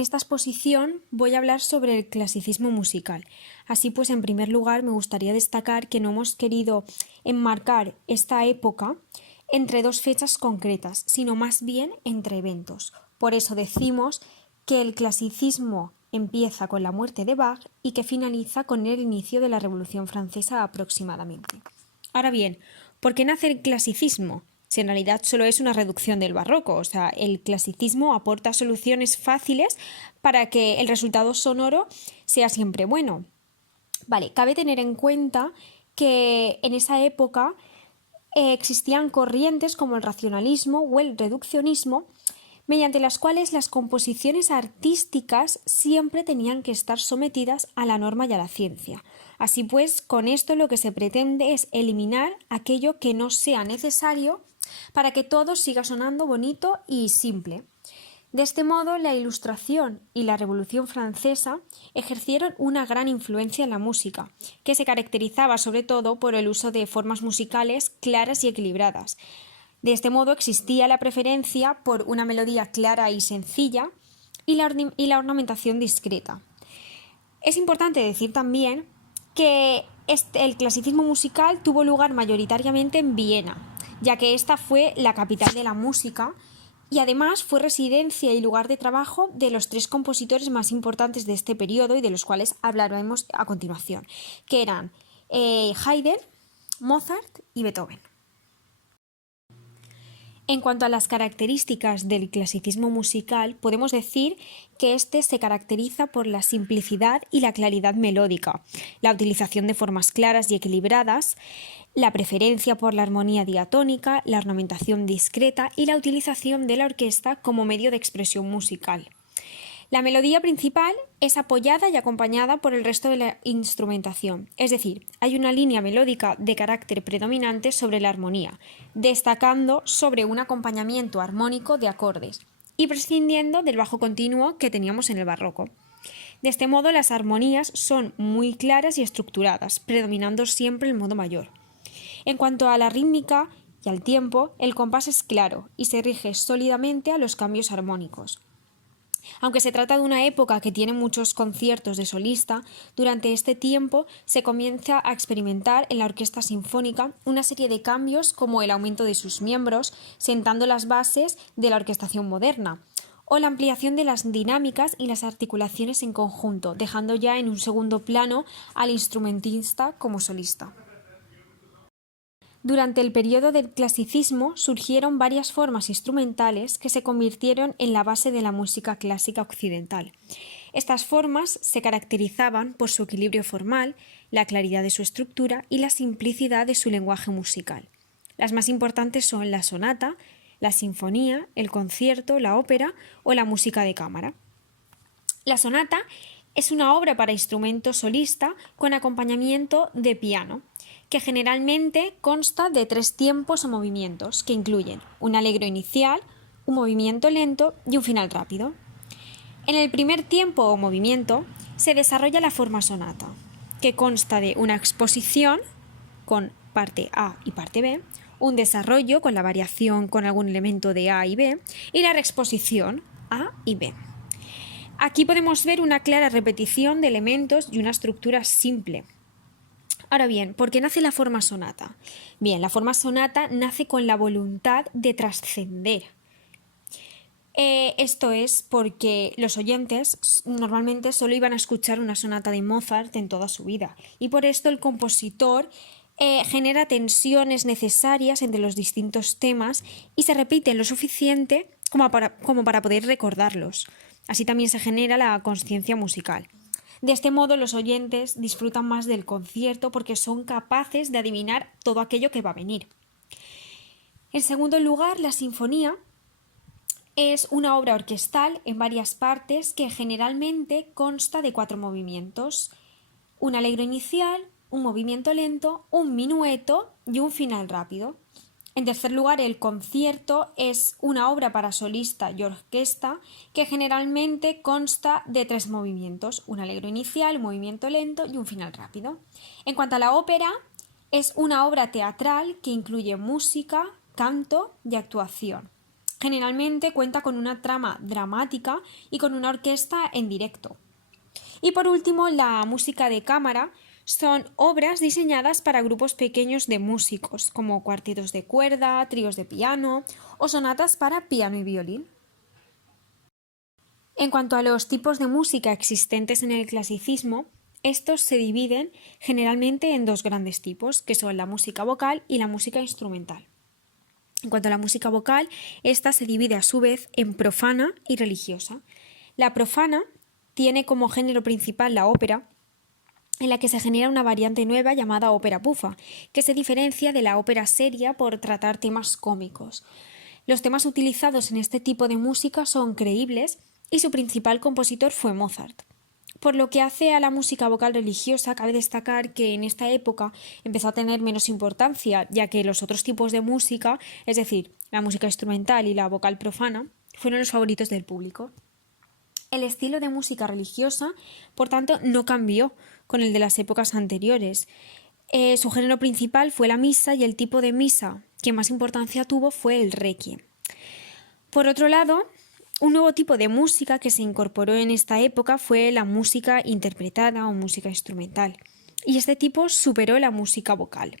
En esta exposición voy a hablar sobre el clasicismo musical. Así pues, en primer lugar, me gustaría destacar que no hemos querido enmarcar esta época entre dos fechas concretas, sino más bien entre eventos. Por eso decimos que el clasicismo empieza con la muerte de Bach y que finaliza con el inicio de la Revolución Francesa aproximadamente. Ahora bien, ¿por qué nace el clasicismo? Si en realidad solo es una reducción del barroco, o sea, el clasicismo aporta soluciones fáciles para que el resultado sonoro sea siempre bueno. Vale, cabe tener en cuenta que en esa época existían corrientes como el racionalismo o el reduccionismo, mediante las cuales las composiciones artísticas siempre tenían que estar sometidas a la norma y a la ciencia. Así pues, con esto lo que se pretende es eliminar aquello que no sea necesario para que todo siga sonando bonito y simple. De este modo, la Ilustración y la Revolución Francesa ejercieron una gran influencia en la música, que se caracterizaba sobre todo por el uso de formas musicales claras y equilibradas. De este modo existía la preferencia por una melodía clara y sencilla y la ornamentación discreta. Es importante decir también que el clasicismo musical tuvo lugar mayoritariamente en Viena, ya que esta fue la capital de la música y además fue residencia y lugar de trabajo de los tres compositores más importantes de este periodo y de los cuales hablaremos a continuación, que eran Haydn, Mozart y Beethoven. En cuanto a las características del clasicismo musical, podemos decir que este se caracteriza por la simplicidad y la claridad melódica, la utilización de formas claras y equilibradas, la preferencia por la armonía diatónica, la ornamentación discreta y la utilización de la orquesta como medio de expresión musical. La melodía principal es apoyada y acompañada por el resto de la instrumentación, es decir, hay una línea melódica de carácter predominante sobre la armonía, destacando sobre un acompañamiento armónico de acordes y prescindiendo del bajo continuo que teníamos en el barroco. De este modo, las armonías son muy claras y estructuradas, predominando siempre el modo mayor. En cuanto a la rítmica y al tiempo, el compás es claro y se rige sólidamente a los cambios armónicos. Aunque se trata de una época que tiene muchos conciertos de solista, durante este tiempo se comienza a experimentar en la orquesta sinfónica una serie de cambios como el aumento de sus miembros, sentando las bases de la orquestación moderna, o la ampliación de las dinámicas y las articulaciones en conjunto, dejando ya en un segundo plano al instrumentista como solista. Durante el periodo del clasicismo surgieron varias formas instrumentales que se convirtieron en la base de la música clásica occidental. Estas formas se caracterizaban por su equilibrio formal, la claridad de su estructura y la simplicidad de su lenguaje musical. Las más importantes son la sonata, la sinfonía, el concierto, la ópera o la música de cámara. La sonata es una obra para instrumento solista con acompañamiento de piano, que generalmente consta de 3 tiempos o movimientos, que incluyen un allegro inicial, un movimiento lento y un final rápido. En el primer tiempo o movimiento se desarrolla la forma sonata, que consta de una exposición con parte A y parte B, un desarrollo con la variación con algún elemento de A y B, y la reexposición A y B. Aquí podemos ver una clara repetición de elementos y una estructura simple. Ahora bien, ¿por qué nace la forma sonata? Bien, la forma sonata nace con la voluntad de trascender. Esto es porque los oyentes normalmente solo iban a escuchar una sonata de Mozart en toda su vida y por esto el compositor genera tensiones necesarias entre los distintos temas y se repiten lo suficiente como para poder recordarlos. Así también se genera la consciencia musical. De este modo los oyentes disfrutan más del concierto porque son capaces de adivinar todo aquello que va a venir. En segundo lugar, la sinfonía es una obra orquestal en varias partes que generalmente consta de 4 movimientos: un allegro inicial, un movimiento lento, un minueto y un final rápido. En tercer lugar, el concierto es una obra para solista y orquesta que generalmente consta de 3 movimientos: un allegro inicial, un movimiento lento y un final rápido. En cuanto a la ópera, es una obra teatral que incluye música, canto y actuación. Generalmente cuenta con una trama dramática y con una orquesta en directo. Y por último, la música de cámara son obras diseñadas para grupos pequeños de músicos, como cuartetos de cuerda, tríos de piano o sonatas para piano y violín. En cuanto a los tipos de música existentes en el clasicismo, estos se dividen generalmente en dos grandes tipos, que son la música vocal y la música instrumental. En cuanto a la música vocal, esta se divide a su vez en profana y religiosa. La profana tiene como género principal la ópera, en la que se genera una variante nueva llamada ópera bufa, que se diferencia de la ópera seria por tratar temas cómicos. Los temas utilizados en este tipo de música son creíbles y su principal compositor fue Mozart. Por lo que hace a la música vocal religiosa, cabe destacar que en esta época empezó a tener menos importancia, ya que los otros tipos de música, es decir, la música instrumental y la vocal profana, fueron los favoritos del público. El estilo de música religiosa, por tanto, no cambió con el de las épocas anteriores. Su género principal fue la misa y el tipo de misa que más importancia tuvo fue el requiem. Por otro lado, un nuevo tipo de música que se incorporó en esta época fue la música interpretada o música instrumental, y este tipo superó la música vocal.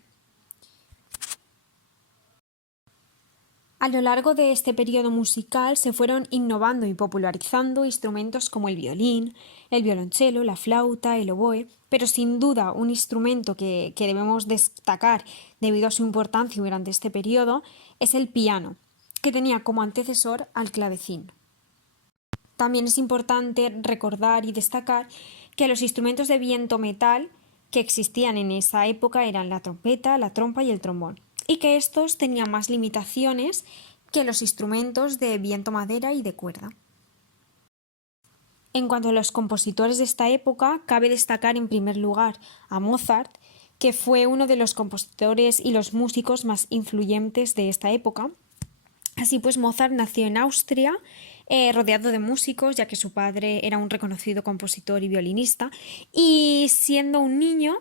A lo largo de este periodo musical se fueron innovando y popularizando instrumentos como el violín, el violonchelo, la flauta, el oboe, pero sin duda un instrumento que debemos destacar debido a su importancia durante este periodo es el piano, que tenía como antecesor al clavecín. También es importante recordar y destacar que los instrumentos de viento metal que existían en esa época eran la trompeta, la trompa y el trombón, y que estos tenían más limitaciones que los instrumentos de viento madera y de cuerda. En cuanto a los compositores de esta época, cabe destacar en primer lugar a Mozart, que fue uno de los compositores y los músicos más influyentes de esta época. Así pues, Mozart nació en Austria, rodeado de músicos, ya que su padre era un reconocido compositor y violinista, y siendo un niño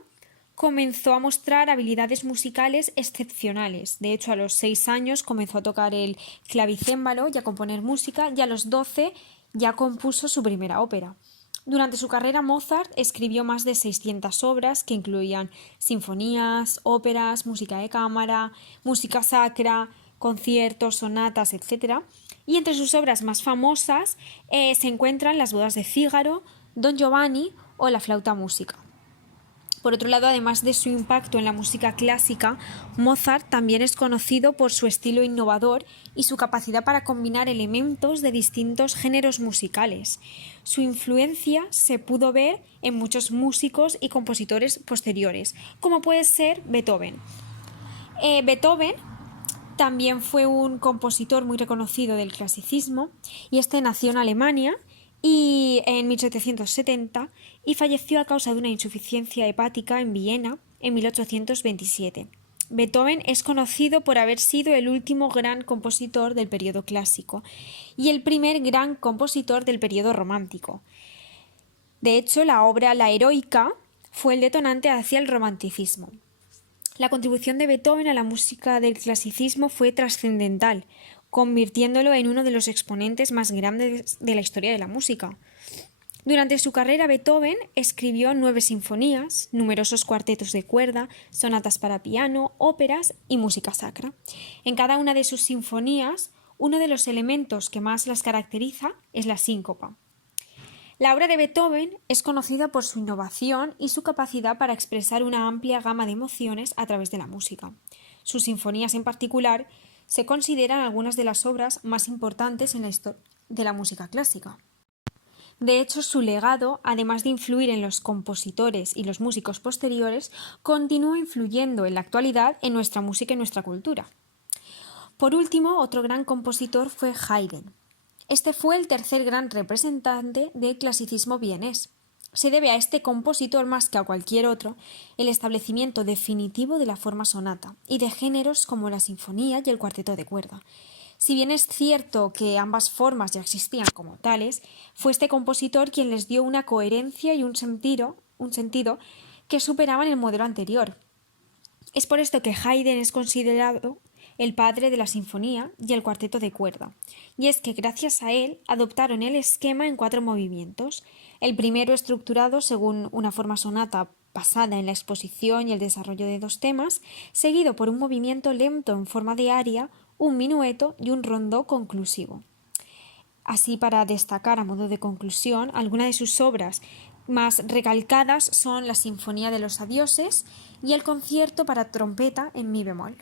comenzó a mostrar habilidades musicales excepcionales. De hecho, a los 6 años comenzó a tocar el clavicémbalo y a componer música, y a los 12 ya compuso su primera ópera. Durante su carrera, Mozart escribió más de 600 obras que incluían sinfonías, óperas, música de cámara, música sacra, conciertos, sonatas, etc. Y entre sus obras más famosas se encuentran Las bodas de Fígaro, Don Giovanni o La flauta música. Por otro lado, además de su impacto en la música clásica, Mozart también es conocido por su estilo innovador y su capacidad para combinar elementos de distintos géneros musicales. Su influencia se pudo ver en muchos músicos y compositores posteriores, como puede ser Beethoven. Beethoven también fue un compositor muy reconocido del clasicismo, y este nació en Alemania y en 1770 y falleció a causa de una insuficiencia hepática en Viena en 1827. Beethoven es conocido por haber sido el último gran compositor del periodo clásico y el primer gran compositor del periodo romántico. De hecho, la obra La Heroica fue el detonante hacia el romanticismo. La contribución de Beethoven a la música del clasicismo fue trascendental, convirtiéndolo en uno de los exponentes más grandes de la historia de la música. Durante su carrera, Beethoven escribió 9 sinfonías, numerosos cuartetos de cuerda, sonatas para piano, óperas y música sacra. En cada una de sus sinfonías, uno de los elementos que más las caracteriza es la síncopa. La obra de Beethoven es conocida por su innovación y su capacidad para expresar una amplia gama de emociones a través de la música. Sus sinfonías en particular se consideran algunas de las obras más importantes en la historia de la música clásica. De hecho, su legado, además de influir en los compositores y los músicos posteriores, continúa influyendo en la actualidad en nuestra música y nuestra cultura. Por último, otro gran compositor fue Haydn. Este fue el tercer gran representante del clasicismo vienés. Se debe a este compositor más que a cualquier otro el establecimiento definitivo de la forma sonata y de géneros como la sinfonía y el cuarteto de cuerda. Si bien es cierto que ambas formas ya existían como tales, fue este compositor quien les dio una coherencia y un sentido que superaban el modelo anterior. Es por esto que Haydn es considerado el padre de la sinfonía y el cuarteto de cuerda. Y es que gracias a él adoptaron el esquema en 4 movimientos, el primero estructurado según una forma sonata basada en la exposición y el desarrollo de 2 temas, seguido por un movimiento lento en forma de aria, un minueto y un rondó conclusivo. Así, para destacar a modo de conclusión, algunas de sus obras más recalcadas son la Sinfonía de los Adioses y el concierto para trompeta en mi bemol.